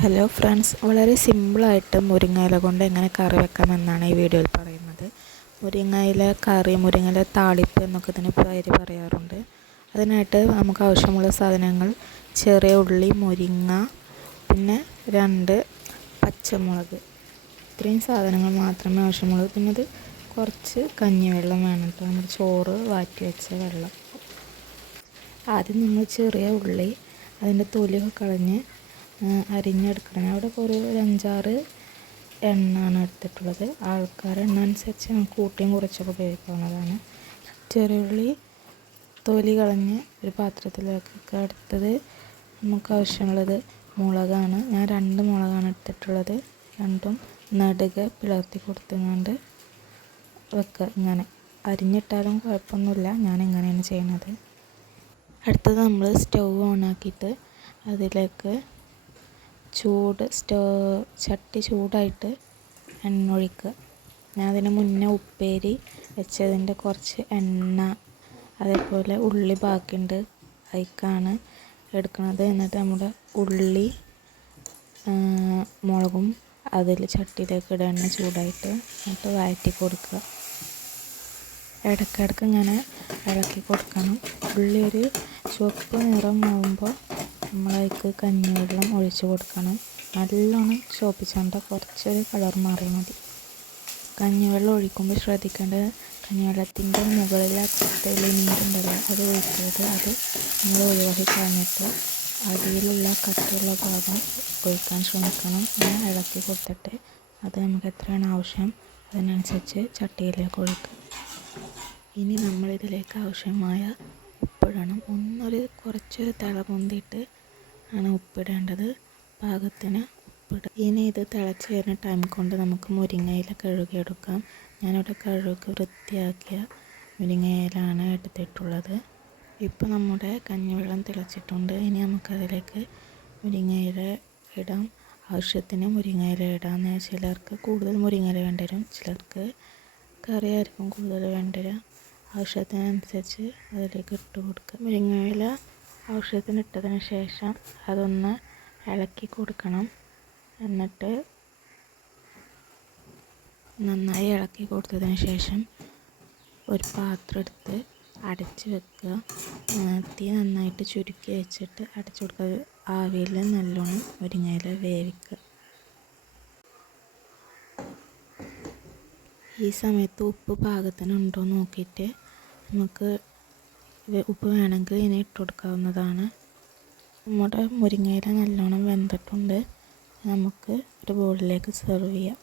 Hello friends വളരെ സിമ്പിളായിട്ട് മുരിങ്ങയില കൊണ്ട് എങ്ങനെ കറി വെക്കാമെന്നാണ് ഈ വീഡിയോയിൽ പറയുന്നത്. മുരിങ്ങയില കറി മുരിങ്ങയില താളിപ്പ് എന്നൊക്കെ ഇതിന് പേര് പറയാറുണ്ട്. അതിനായിട്ട് നമുക്ക് ആവശ്യമുള്ള സാധനങ്ങൾ ചെറിയ ഉള്ളി മുരിങ്ങ പിന്നെ രണ്ട് പച്ചമുളക്. ഇത്രയും സാധനങ്ങൾ മാത്രമേ ആവശ്യമുള്ളൂ. പിന്നെ അത് കുറച്ച് കഞ്ഞിവെള്ളം വേണം കേട്ടോ. നമ്മൾ ചോറ് വാറ്റി വെച്ച വെള്ളം. ആദ്യം നമ്മൾ ചെറിയ ഉള്ളി അതിന്റെ തൊലിയൊക്കെ കളഞ്ഞ് അരിഞ്ഞെടുക്കണം. അവിടെ ഒരു അഞ്ചാറ് എണ്ണാണ് എടുത്തിട്ടുള്ളത്. ആൾക്കാർ എണ്ണ അനുസരിച്ച് നമുക്ക് കൂട്ടിയും കുറച്ചൊക്കെ ഉപയോഗിക്കാവുന്നതാണ്. ചെറിയുള്ളി തൊലി കളഞ്ഞ് ഒരു പാത്രത്തിലേക്ക് എടുത്തത് നമുക്ക് ആവശ്യമുള്ളത് മുളകാണ്. ഞാൻ രണ്ട് മുളകാണ് എടുത്തിട്ടുള്ളത്. രണ്ടും നടുക പിളർത്തി കൊടുത്തുകൊണ്ട് വെക്കുക ഇങ്ങനെ. അരിഞ്ഞിട്ടാലും കുഴപ്പമൊന്നുമില്ല. ഞാൻ ഇങ്ങനെയാണ് ചെയ്യുന്നത്. അടുത്തത് നമ്മൾ സ്റ്റൗ ഓണാക്കിയിട്ട് അതിലേക്ക് ചൂട് സ്റ്റോ ചട്ടി ചൂടായിട്ട് എണ്ണ ഒഴിക്കുക ഞാൻ അതിന് മുന്നേ ഉപ്പേരി വെച്ചതിന്റെ കുറച്ച് എണ്ണ അതേപോലെ ഉള്ളി ബാക്കിയുണ്ട് അതിക്കാണ് എടുക്കുന്നത്. എന്നിട്ട് നമ്മുടെ ഉള്ളി മുളകും അതിൽ ചട്ടിയിലേക്ക് ഇടുക എണ്ണ ചൂടായിട്ട് എന്നിട്ട് വഴറ്റി കൊടുക്കുക. ഇടയ്ക്കിടയ്ക്ക് ഇങ്ങനെ ഇളക്കി കൊടുക്കണം. ഉള്ളി ഒരു ചുവപ്പ് നിറമാകുമ്പോൾ നമ്മളതിലേക്ക് കഞ്ഞിവെള്ളം ഒഴിച്ച് കൊടുക്കണം. നല്ലോണം ചോപ്പിച്ചാണ്ട് കുറച്ചൊരു കളർ മാറിയാൽ മതി. കഞ്ഞിവെള്ളം ഒഴിക്കുമ്പോൾ ശ്രദ്ധിക്കേണ്ടത് കഞ്ഞിവെള്ളത്തിന്റെ മുകളിലത്തെ ലിമിറ്റുണ്ടല്ലോ അത് ഒഴിക്കരുത്. അത് നമ്മൾ ഒഴിവാക്കി കളഞ്ഞിട്ട് അടിയിലുള്ള കട്ടിയുള്ള ഭാഗം ഒഴിക്കാൻ ശ്രമിക്കണം. ഞാൻ ഇളക്കി കൊടുത്തിട്ട് അത് നമുക്ക് എത്രയാണ് ആവശ്യം അതിനനുസരിച്ച് ചട്ടിയിലേക്ക് ഒഴിക്കുക ഇനി നമ്മളിതിലേക്ക് ആവശ്യമായ ഉപ്പിടണം. ഒന്നൊരു കുറച്ചൊരു തിള പൊന്തിയിട്ട് ആണ് ഉപ്പിടേണ്ടത്. പാകത്തിന് ഉപ്പിട ഇനി ഇത് തിളച്ച് വരുന്ന ടൈം കൊണ്ട് നമുക്ക് മുരിങ്ങയില കഴുകിയെടുക്കാം ഞാനിവിടെ കഴുകി വൃത്തിയാക്കിയ മുരിങ്ങയിലാണ് എടുത്തിട്ടുള്ളത്. ഇപ്പോൾ നമ്മുടെ കഞ്ഞിവെള്ളം തിളച്ചിട്ടുണ്ട്. ഇനി നമുക്കതിലേക്ക് മുരിങ്ങയില ഇടാം. ആവശ്യത്തിന് മുരിങ്ങയില ഇടാം ചിലർക്ക് കൂടുതൽ മുരിങ്ങയില വേണ്ടി വരും. ചിലർക്ക് കറിയായിരിക്കും കൂടുതൽ വേണ്ടി വരിക. ആവശ്യത്തിനനുസരിച്ച് അതിലേക്ക് ഇട്ട് കൊടുക്കുക മുരിങ്ങയില ആവശ്യത്തിന് ഇട്ടതിന് ശേഷം അതൊന്ന് ഇളക്കി കൊടുക്കണം. എന്നിട്ട് നന്നായി ഇളക്കി കൊടുത്തതിന് ശേഷം ഒരു പാത്രം എടുത്ത് അടച്ച് വെക്കുക. തീ നന്നായിട്ട് ചുരുക്കി വെച്ചിട്ട് അടച്ചു കൊടുക്കുക. ആവിയിൽ നല്ലോണം മുരിങ്ങയില വേവിക്കുക. ഈ സമയത്ത് ഉപ്പ് പാകത്തിനുണ്ടോ നോക്കിയിട്ട് നമുക്ക് ഉപ്പ് വേണമെങ്കിൽ ഇനി ഇട്ട് കൊടുക്കാവുന്നതാണ്. നമ്മുടെ മുരിങ്ങയില നല്ലോണം വെന്തിട്ടുണ്ട്. നമുക്ക് ഒരു ബോളിലേക്ക് സെർവ് ചെയ്യാം.